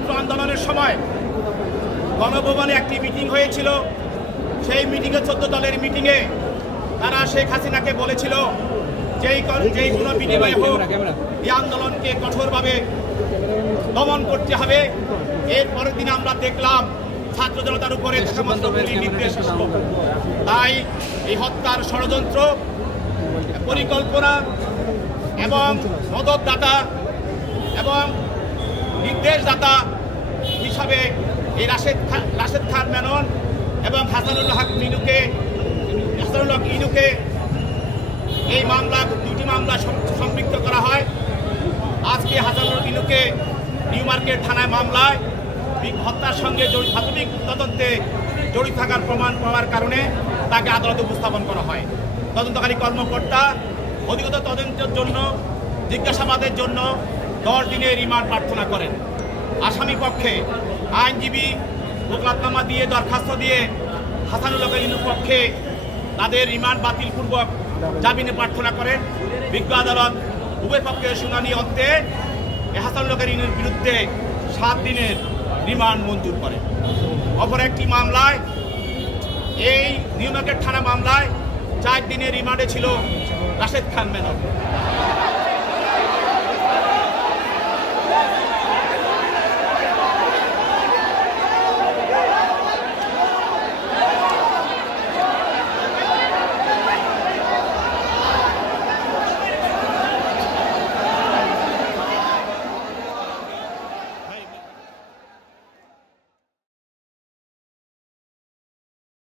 ছাত্র আন্দোলনের সময় গণভবনে একটি মিটিং হয়েছিল। সেই মিটিংয়ে 14 দলের মিটিংয়ে তারা শেখ হাসিনাকে বলেছিল যেই কোনো বিনিময়ে হোক এই আন্দোলনকে কঠোরভাবে দমন করতে হবে। এর পরের দিন আমরা দেখলাম ছাত্র জনতার উপরে সমস্ত নির্দেশ আসলো। তাই এই হত্যার ষড়যন্ত্র, পরিকল্পনা এবং মদতদাতা এবং নির্দেশদাতা হিসাবে এই রাশেদ খান মেনন এবং হাসানুল হক ইনুকে এই মামলা, দুটি মামলা সম্পৃক্ত করা হয়। আজকে হাসানুল ইনুকে নিউ মার্কেট থানায় মামলায় হত্যার সঙ্গে প্রাথমিক তদন্তে জড়িত থাকার প্রমাণ পাওয়ার কারণে তাকে আদালতে উপস্থাপন করা হয়। তদন্তকারী কর্মকর্তা অধিকতর তদন্তের জন্য, জিজ্ঞাসাবাদের জন্য 10 দিনের রিমান্ড প্রার্থনা করেন। আসামি পক্ষে আইনজীবী ওকালতনামা দিয়ে দরখাস্ত দিয়ে হাসানুল হক ইনুর পক্ষে তাদের রিমান্ড বাতিলপূর্বক জামিনে প্রার্থনা করেন। বিজ্ঞ আদালত উভয় পক্ষের শুনানি অন্তে হাসানুল হক ইনুর বিরুদ্ধে 7 দিনের রিমান্ড মঞ্জুর করে। অপর একটি মামলায়, এই নিউ মার্কেট থানা মামলায় 4 দিনের রিমান্ডে ছিল রাশেদ খান মেনন।